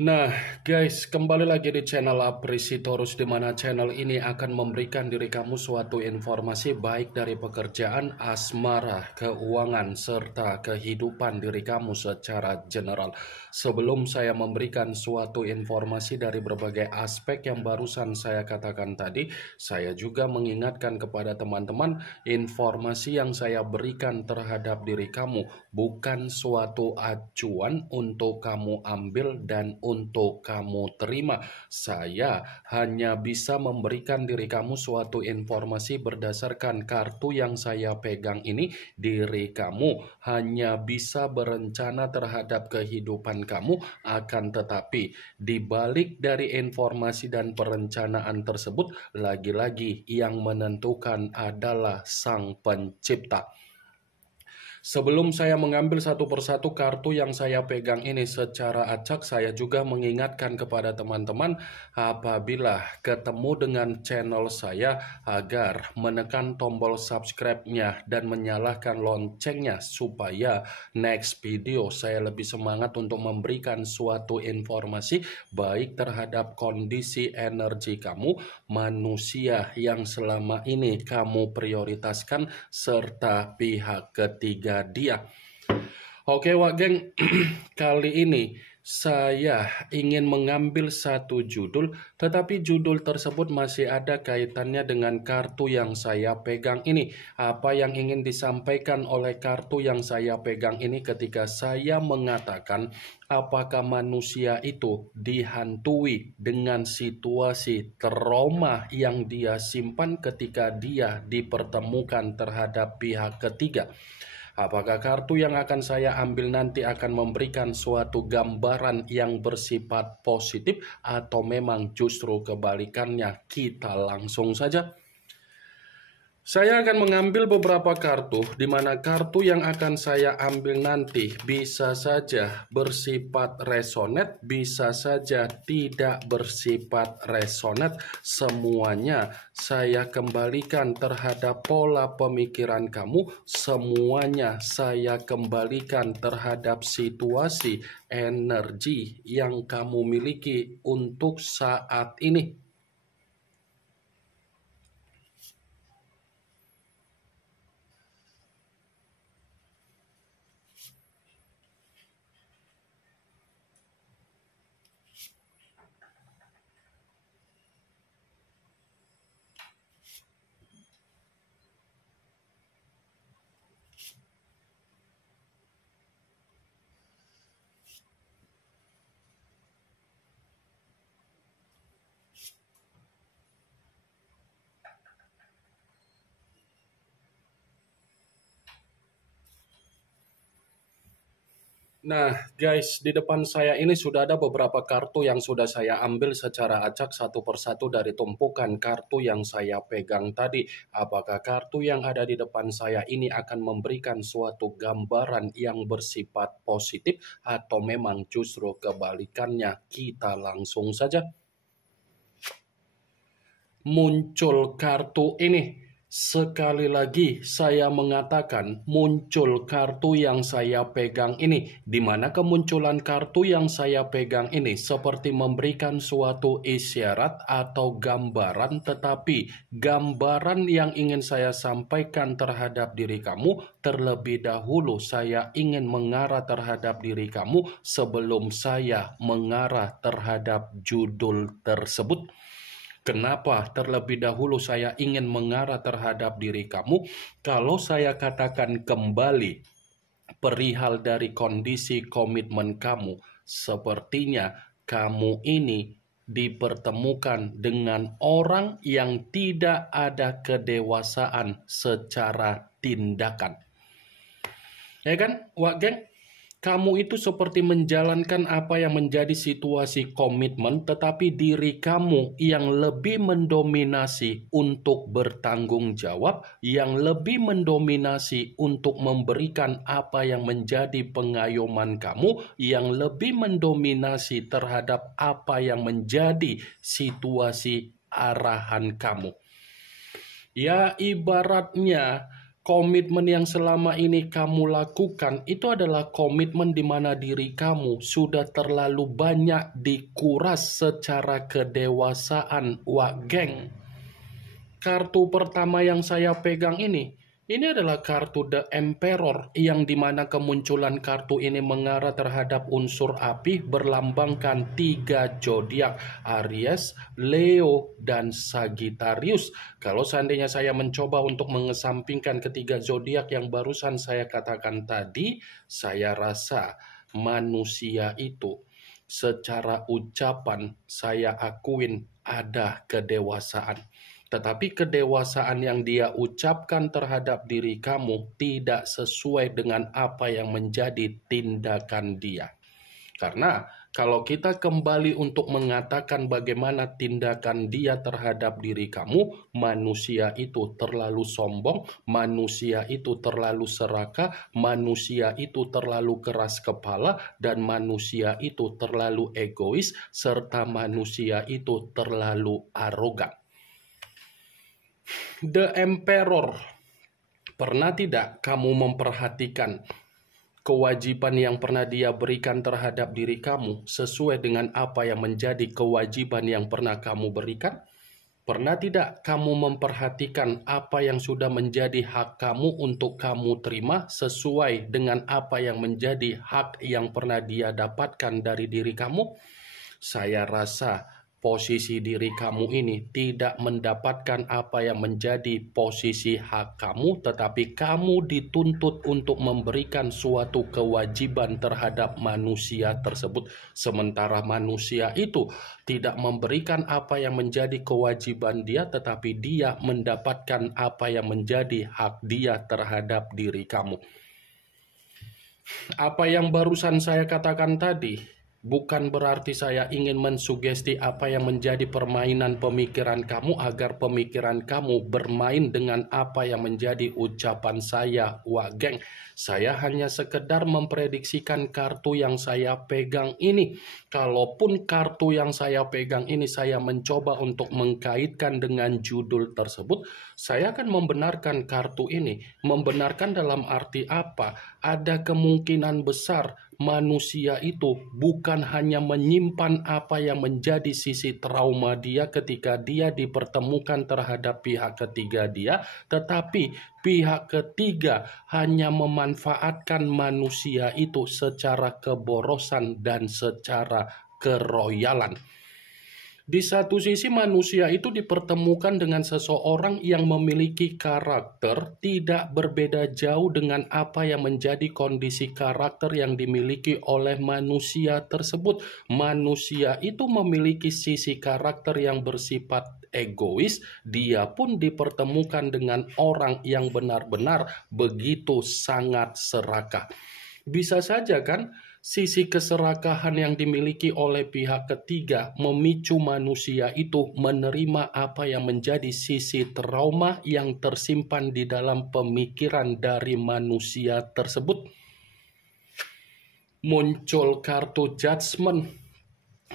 Nah, guys, kembali lagi di channel Apresitorus, di mana channel ini akan memberikan diri kamu suatu informasi baik dari pekerjaan, asmara, keuangan, serta kehidupan diri kamu secara general. Sebelum saya memberikan suatu informasi dari berbagai aspek yang barusan saya katakan tadi, saya juga mengingatkan kepada teman-teman, informasi yang saya berikan terhadap diri kamu bukan suatu acuan untuk kamu ambil dan untuk kamu terima. Saya hanya bisa memberikan diri kamu suatu informasi berdasarkan kartu yang saya pegang ini. Diri kamu hanya bisa berencana terhadap kehidupan kamu, akan tetapi di balik dari informasi dan perencanaan tersebut, lagi-lagi yang menentukan adalah Sang Pencipta. Sebelum saya mengambil satu persatu kartu yang saya pegang ini secara acak, saya juga mengingatkan kepada teman-teman apabila ketemu dengan channel saya agar menekan tombol subscribe-nya dan menyalakan loncengnya supaya next video saya lebih semangat untuk memberikan suatu informasi baik terhadap kondisi energi kamu, manusia yang selama ini kamu prioritaskan, serta pihak ketiga dia. Oke Wak Geng, kali ini saya ingin mengambil satu judul, tetapi judul tersebut masih ada kaitannya dengan kartu yang saya pegang ini. Apa yang ingin disampaikan oleh kartu yang saya pegang ini ketika saya mengatakan apakah manusia itu dihantui dengan situasi trauma yang dia simpan ketika dia dipertemukan terhadap pihak ketiga. Apakah kartu yang akan saya ambil nanti akan memberikan suatu gambaran yang bersifat positif atau memang justru kebalikannya? Kita langsung saja. Saya akan mengambil beberapa kartu, di mana kartu yang akan saya ambil nanti bisa saja bersifat resonate, bisa saja tidak bersifat resonate. Semuanya saya kembalikan terhadap pola pemikiran kamu, semuanya saya kembalikan terhadap situasi energi yang kamu miliki untuk saat ini. Nah, guys, di depan saya ini sudah ada beberapa kartu yang sudah saya ambil secara acak satu persatu dari tumpukan kartu yang saya pegang tadi. Apakah kartu yang ada di depan saya ini akan memberikan suatu gambaran yang bersifat positif atau memang justru kebalikannya? Kita langsung saja. Muncul kartu ini. Sekali lagi saya mengatakan muncul kartu yang saya pegang ini, di mana kemunculan kartu yang saya pegang ini seperti memberikan suatu isyarat atau gambaran, tetapi gambaran yang ingin saya sampaikan terhadap diri kamu, terlebih dahulu saya ingin mengarah terhadap diri kamu sebelum saya mengarah terhadap judul tersebut. Kenapa terlebih dahulu saya ingin mengarah terhadap diri kamu? Kalau saya katakan kembali perihal dari kondisi komitmen kamu, sepertinya kamu ini dipertemukan dengan orang yang tidak ada kedewasaan secara tindakan. Ya kan, Wak Geng? Kamu itu seperti menjalankan apa yang menjadi situasi komitmen, tetapi diri kamu yang lebih mendominasi untuk bertanggung jawab, yang lebih mendominasi untuk memberikan apa yang menjadi pengayoman kamu, yang lebih mendominasi terhadap apa yang menjadi situasi arahan kamu. Ya, ibaratnya komitmen yang selama ini kamu lakukan itu adalah komitmen di mana diri kamu sudah terlalu banyak dikuras secara kedewasaan, wak geng. Kartu pertama yang saya pegang ini adalah kartu The Emperor, yang dimana kemunculan kartu ini mengarah terhadap unsur api berlambangkan 3 zodiak, Aries, Leo, dan Sagittarius. Kalau seandainya saya mencoba untuk mengesampingkan ketiga zodiak yang barusan saya katakan tadi, saya rasa manusia itu secara ucapan saya akuin ada kedewasaan. Tetapi kedewasaan yang dia ucapkan terhadap diri kamu tidak sesuai dengan apa yang menjadi tindakan dia. Karena kalau kita kembali untuk mengatakan bagaimana tindakan dia terhadap diri kamu, manusia itu terlalu sombong, manusia itu terlalu serakah, manusia itu terlalu keras kepala, dan manusia itu terlalu egois, serta manusia itu terlalu arogan. The Emperor, pernah tidak kamu memperhatikan kewajiban yang pernah dia berikan terhadap diri kamu sesuai dengan apa yang menjadi kewajiban yang pernah kamu berikan? Pernah tidak kamu memperhatikan apa yang sudah menjadi hak kamu untuk kamu terima sesuai dengan apa yang menjadi hak yang pernah dia dapatkan dari diri kamu? Saya rasa posisi diri kamu ini tidak mendapatkan apa yang menjadi posisi hak kamu, tetapi kamu dituntut untuk memberikan suatu kewajiban terhadap manusia tersebut. Sementara manusia itu tidak memberikan apa yang menjadi kewajiban dia, tetapi dia mendapatkan apa yang menjadi hak dia terhadap diri kamu. Apa yang barusan saya katakan tadi bukan berarti saya ingin mensugesti apa yang menjadi permainan pemikiran kamu agar pemikiran kamu bermain dengan apa yang menjadi ucapan saya, wak geng. Saya hanya sekedar memprediksikan kartu yang saya pegang ini. Kalaupun kartu yang saya pegang ini saya mencoba untuk mengkaitkan dengan judul tersebut, saya akan membenarkan kartu ini. Membenarkan dalam arti apa? Ada kemungkinan besar manusia itu bukan hanya menyimpan apa yang menjadi sisi trauma dia ketika dia dipertemukan terhadap pihak ketiga dia, tetapi pihak ketiga hanya memanfaatkan manusia itu secara keborosan dan secara keroyalan. Di satu sisi manusia itu dipertemukan dengan seseorang yang memiliki karakter tidak berbeda jauh dengan apa yang menjadi kondisi karakter yang dimiliki oleh manusia tersebut. Manusia itu memiliki sisi karakter yang bersifat egois, dia pun dipertemukan dengan orang yang benar-benar begitu sangat serakah. Bisa saja kan sisi keserakahan yang dimiliki oleh pihak ketiga memicu manusia itu menerima apa yang menjadi sisi trauma yang tersimpan di dalam pemikiran dari manusia tersebut. Muncul kartu Judgment,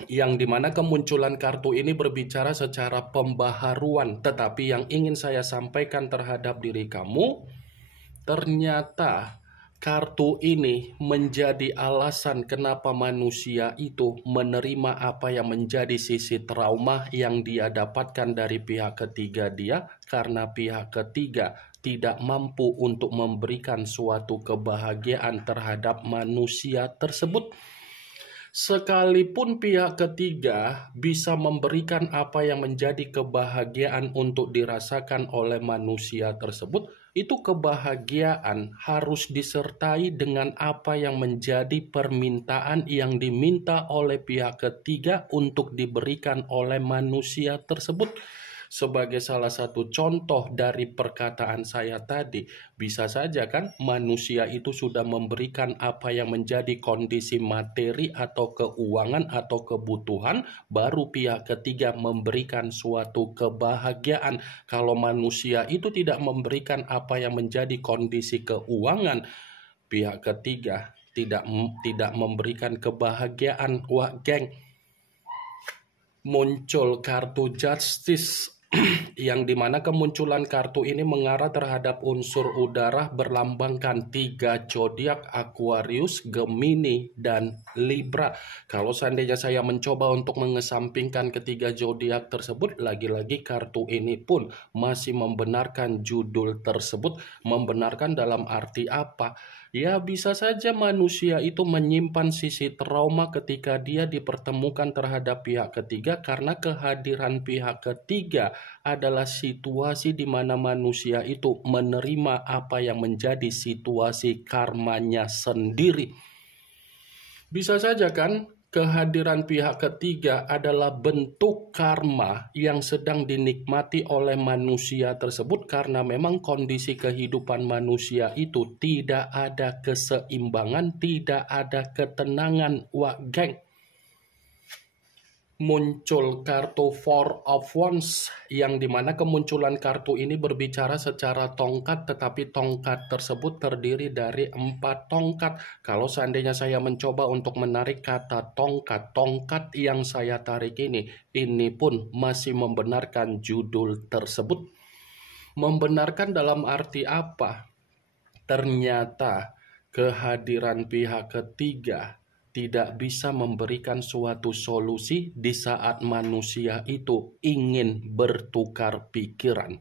yang dimana kemunculan kartu ini berbicara secara pembaharuan, tetapi yang ingin saya sampaikan terhadap diri kamu, ternyata kartu ini menjadi alasan kenapa manusia itu menerima apa yang menjadi sisi trauma yang dia dapatkan dari pihak ketiga dia, karena pihak ketiga tidak mampu untuk memberikan suatu kebahagiaan terhadap manusia tersebut. Sekalipun pihak ketiga bisa memberikan apa yang menjadi kebahagiaan untuk dirasakan oleh manusia tersebut, itu kebahagiaan harus disertai dengan apa yang menjadi permintaan yang diminta oleh pihak ketiga untuk diberikan oleh manusia tersebut. Sebagai salah satu contoh dari perkataan saya tadi, bisa saja kan manusia itu sudah memberikan apa yang menjadi kondisi materi atau keuangan atau kebutuhan, baru pihak ketiga memberikan suatu kebahagiaan. Kalau manusia itu tidak memberikan apa yang menjadi kondisi keuangan, pihak ketiga tidak memberikan kebahagiaan. Wah geng, muncul kartu Justice. yang dimana kemunculan kartu ini mengarah terhadap unsur udara berlambangkan 3 zodiak Aquarius, Gemini, dan Libra. Kalau seandainya saya mencoba untuk mengesampingkan ketiga zodiak tersebut, lagi-lagi kartu ini pun masih membenarkan judul tersebut. Membenarkan dalam arti apa? Ya, bisa saja manusia itu menyimpan sisi trauma ketika dia dipertemukan terhadap pihak ketiga, karena kehadiran pihak ketiga adalah situasi di mana manusia itu menerima apa yang menjadi situasi karmanya sendiri. Bisa saja kan kehadiran pihak ketiga adalah bentuk karma yang sedang dinikmati oleh manusia tersebut, karena memang kondisi kehidupan manusia itu tidak ada keseimbangan, tidak ada ketenangan. Wah, geng. Muncul kartu Four of Wands, yang dimana kemunculan kartu ini berbicara secara tongkat, tetapi tongkat tersebut terdiri dari 4 tongkat. Kalau seandainya saya mencoba untuk menarik kata tongkat yang saya tarik ini pun masih membenarkan judul tersebut. Membenarkan dalam arti apa? Ternyata kehadiran pihak ketiga tidak bisa memberikan suatu solusi di saat manusia itu ingin bertukar pikiran.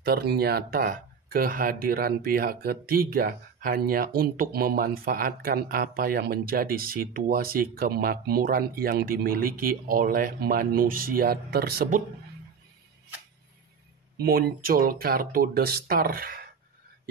Ternyata kehadiran pihak ketiga hanya untuk memanfaatkan apa yang menjadi situasi kemakmuran yang dimiliki oleh manusia tersebut. Muncul kartu The Star,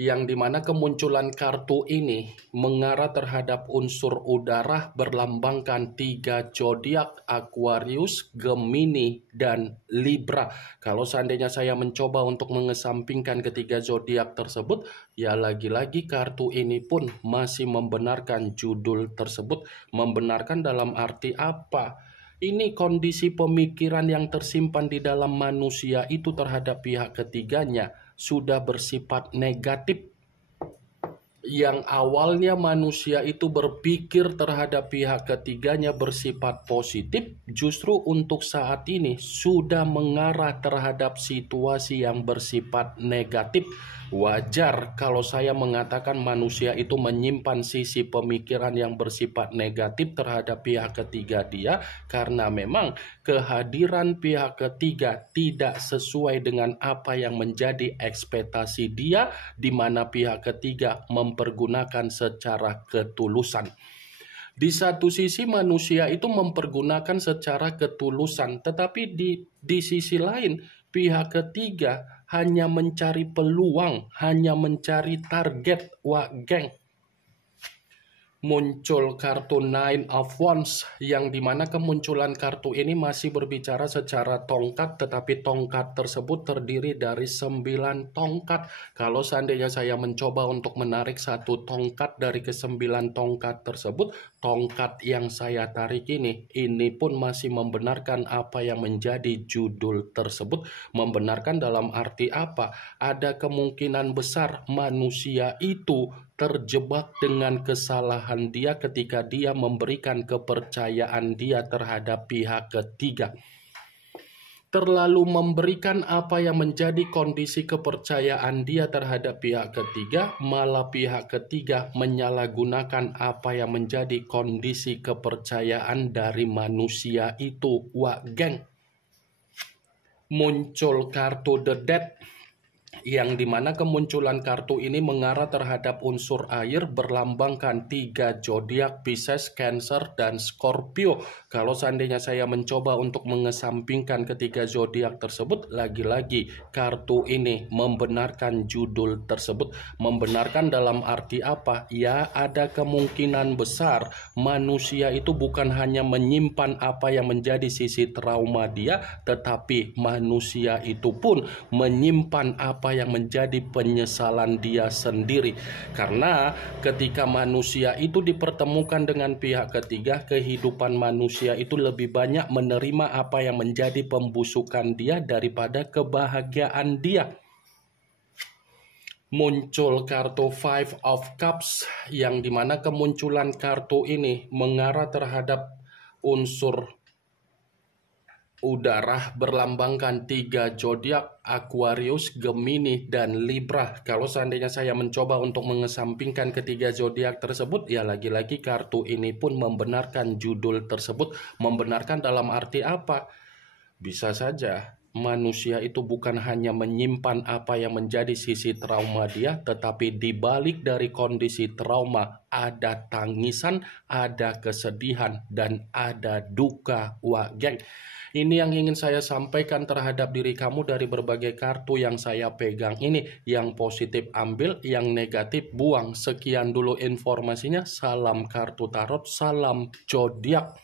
yang dimana kemunculan kartu ini mengarah terhadap unsur udara berlambangkan 3 zodiak Aquarius, Gemini, dan Libra. Kalau seandainya saya mencoba untuk mengesampingkan ketiga zodiak tersebut, ya lagi-lagi kartu ini pun masih membenarkan judul tersebut. Membenarkan dalam arti apa? Ini kondisi pemikiran yang tersimpan di dalam manusia itu terhadap pihak ketiganya sudah bersifat negatif. Yang awalnya manusia itu berpikir terhadap pihak ketiganya bersifat positif, justru untuk saat ini sudah mengarah terhadap situasi yang bersifat negatif. Wajar kalau saya mengatakan manusia itu menyimpan sisi pemikiran yang bersifat negatif terhadap pihak ketiga dia, karena memang kehadiran pihak ketiga tidak sesuai dengan apa yang menjadi ekspektasi dia, di mana pihak ketiga mempergunakan secara ketulusan. Di satu sisi manusia itu mempergunakan secara ketulusan, tetapi di sisi lain pihak ketiga hanya mencari peluang, hanya mencari target. Wah, geng. Muncul kartu Nine of Wands, yang dimana kemunculan kartu ini masih berbicara secara tongkat, tetapi tongkat tersebut terdiri dari 9 tongkat. Kalau seandainya saya mencoba untuk menarik satu tongkat dari ke-9 tongkat tersebut, tongkat yang saya tarik ini pun masih membenarkan apa yang menjadi judul tersebut. Membenarkan dalam arti apa? Ada kemungkinan besar manusia itu terjebak dengan kesalahan dia ketika dia memberikan kepercayaan dia terhadap pihak ketiga. Terlalu memberikan apa yang menjadi kondisi kepercayaan dia terhadap pihak ketiga, malah pihak ketiga menyalahgunakan apa yang menjadi kondisi kepercayaan dari manusia itu. Wah, geng. Muncul kartu The Death, yang dimana kemunculan kartu ini mengarah terhadap unsur air berlambangkan 3 zodiak Pisces, Cancer, dan Scorpio. Kalau seandainya saya mencoba untuk mengesampingkan ketiga zodiak tersebut, lagi-lagi kartu ini membenarkan judul tersebut. Membenarkan dalam arti apa? Ya, ada kemungkinan besar manusia itu bukan hanya menyimpan apa yang menjadi sisi trauma dia, tetapi manusia itu pun menyimpan apa yang menjadi penyesalan dia sendiri. Karena ketika manusia itu dipertemukan dengan pihak ketiga, kehidupan manusia itu lebih banyak menerima apa yang menjadi pembusukan dia daripada kebahagiaan dia. Muncul kartu Five of Cups, yang dimana kemunculan kartu ini mengarah terhadap unsur Udara berlambangkan 3 zodiak Aquarius, Gemini, dan Libra. Kalau seandainya saya mencoba untuk mengesampingkan ketiga zodiak tersebut, ya lagi-lagi kartu ini pun membenarkan judul tersebut. Membenarkan dalam arti apa? Bisa saja manusia itu bukan hanya menyimpan apa yang menjadi sisi trauma dia, tetapi di balik dari kondisi trauma ada tangisan, ada kesedihan, dan ada duka. Wah, geng. Ini yang ingin saya sampaikan terhadap diri kamu dari berbagai kartu yang saya pegang ini. Yang positif ambil, yang negatif buang. Sekian dulu informasinya. Salam kartu tarot, salam zodiak.